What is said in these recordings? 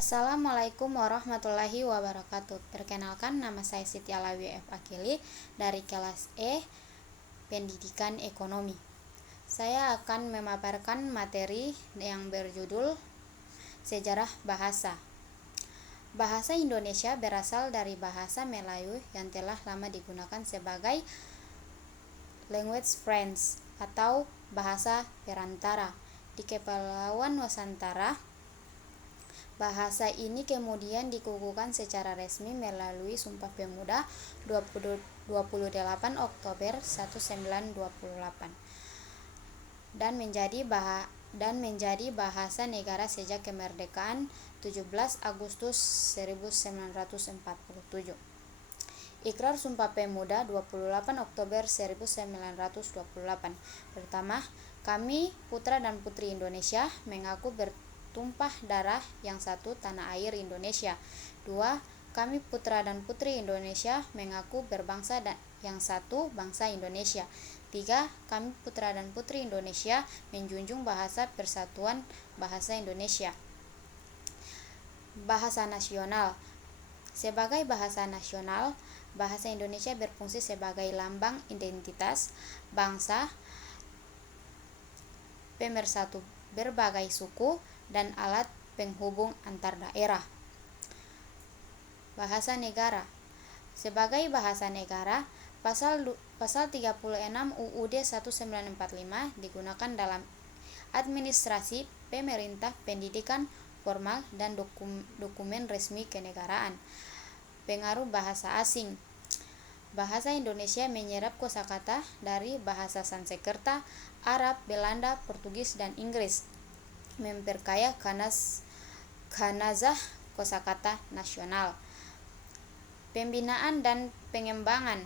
Assalamualaikum warahmatullahi wabarakatuh. Perkenalkan, nama saya Siti Alawi F. Akili dari kelas E Pendidikan Ekonomi. Saya akan memaparkan materi yang berjudul Sejarah Bahasa. Bahasa Indonesia berasal dari bahasa Melayu yang telah lama digunakan sebagai language friends atau bahasa perantara di Kepulauan Nusantara. Bahasa ini kemudian dikukuhkan secara resmi melalui Sumpah Pemuda 28 Oktober 1928 dan menjadi bahasa negara sejak kemerdekaan 17 Agustus 1947. Ikrar Sumpah Pemuda 28 Oktober 1928. Pertama, kami putra dan putri Indonesia mengaku bertumpah darah yang satu tanah air Indonesia. 2. Kami putra dan putri Indonesia mengaku berbangsa yang satu bangsa Indonesia. 3. Kami putra dan putri Indonesia menjunjung bahasa persatuan bahasa Indonesia. Bahasa nasional. Sebagai bahasa nasional, bahasa Indonesia berfungsi sebagai lambang identitas bangsa, pemersatu berbagai suku, dan alat penghubung antar daerah. Bahasa negara. Sebagai bahasa negara, pasal 36 UUD 1945 digunakan dalam administrasi pemerintah, pendidikan formal, dan dokumen resmi kenegaraan. Pengaruh bahasa asing. Bahasa Indonesia menyerap kosakata dari bahasa Sanskerta, Arab, Belanda, Portugis, dan Inggris, memperkaya khanazah kosakata nasional. Pembinaan dan pengembangan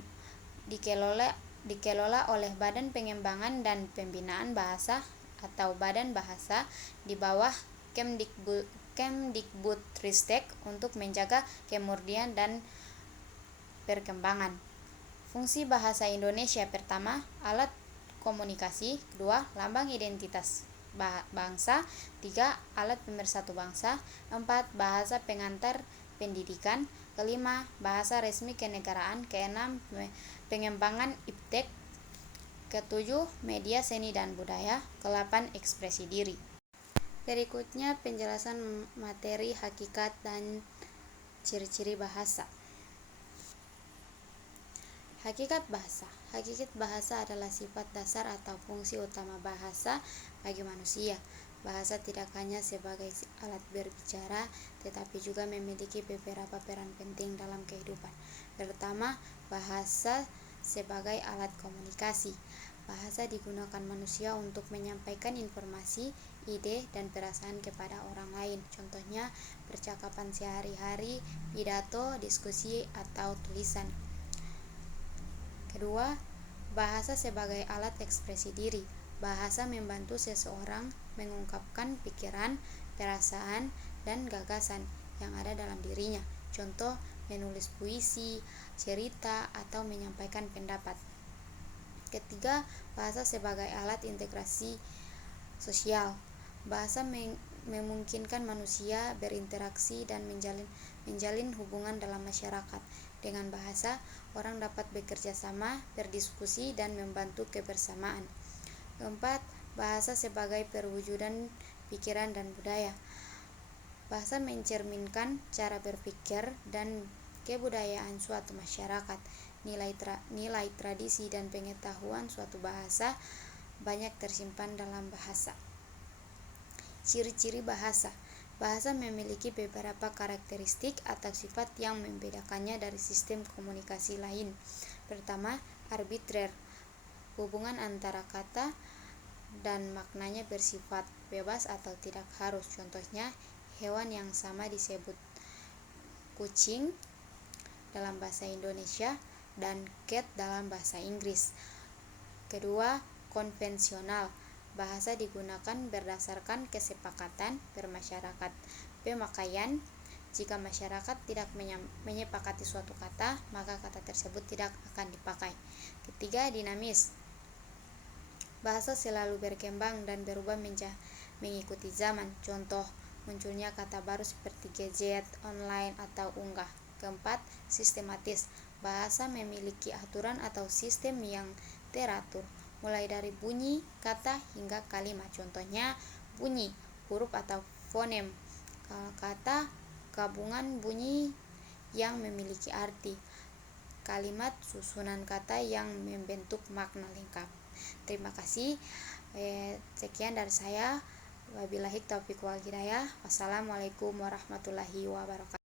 dikelola oleh Badan Pengembangan dan Pembinaan Bahasa atau Badan Bahasa di bawah Kemdikbudristek untuk menjaga kemurnian dan perkembangan. Fungsi bahasa Indonesia: pertama, alat komunikasi; kedua, lambang identitas bangsa; tiga, alat pemersatu bangsa; empat, bahasa pengantar pendidikan; kelima, bahasa resmi kenegaraan; keenam, pengembangan iptek; ketujuh, media seni dan budaya; kedelapan, ekspresi diri. Berikutnya penjelasan materi, hakikat, dan ciri-ciri bahasa. Hakikat bahasa. Hakikat bahasa adalah sifat dasar atau fungsi utama bahasa bagi manusia. Bahasa tidak hanya sebagai alat berbicara, tetapi juga memiliki beberapa peran penting dalam kehidupan. Pertama, bahasa sebagai alat komunikasi. Bahasa digunakan manusia untuk menyampaikan informasi, ide, dan perasaan kepada orang lain. Contohnya, percakapan sehari-hari, pidato, diskusi, atau tulisan. Kedua, bahasa sebagai alat ekspresi diri. Bahasa membantu seseorang mengungkapkan pikiran, perasaan, dan gagasan yang ada dalam dirinya. Contoh, menulis puisi, cerita, atau menyampaikan pendapat. Ketiga, bahasa sebagai alat integrasi sosial. Bahasa memungkinkan manusia berinteraksi dan menjalin hubungan dalam masyarakat. Dengan bahasa, orang dapat bekerja sama, berdiskusi, dan membantu kebersamaan. Keempat, bahasa sebagai perwujudan pikiran dan budaya. Bahasa mencerminkan cara berpikir dan kebudayaan suatu masyarakat. Nilai tradisi dan pengetahuan suatu bahasa banyak tersimpan dalam bahasa. Ciri-ciri bahasa. Bahasa memiliki beberapa karakteristik atau sifat yang membedakannya dari sistem komunikasi lain. Pertama, arbitrer. Hubungan antara kata dan maknanya bersifat bebas atau tidak harus. Contohnya, hewan yang sama disebut kucing dalam bahasa Indonesia dan cat dalam bahasa Inggris. Kedua, konvensional. Bahasa digunakan berdasarkan kesepakatan bermasyarakat pemakaian. Jika masyarakat tidak menyepakati suatu kata, maka kata tersebut tidak akan dipakai. Ketiga, dinamis. Bahasa selalu berkembang dan berubah mengikuti zaman. Contoh, munculnya kata baru seperti gadget, online, atau unggah. Keempat, sistematis. Bahasa memiliki aturan atau sistem yang teratur, mulai dari bunyi, kata, hingga kalimat. Contohnya, bunyi, huruf atau fonem. Kata, gabungan bunyi yang memiliki arti. Kalimat, susunan kata yang membentuk makna lengkap. Terima kasih. Sekian dari saya. Wabillahi taufiq wal hidayah. Wassalamualaikum warahmatullahi wabarakatuh.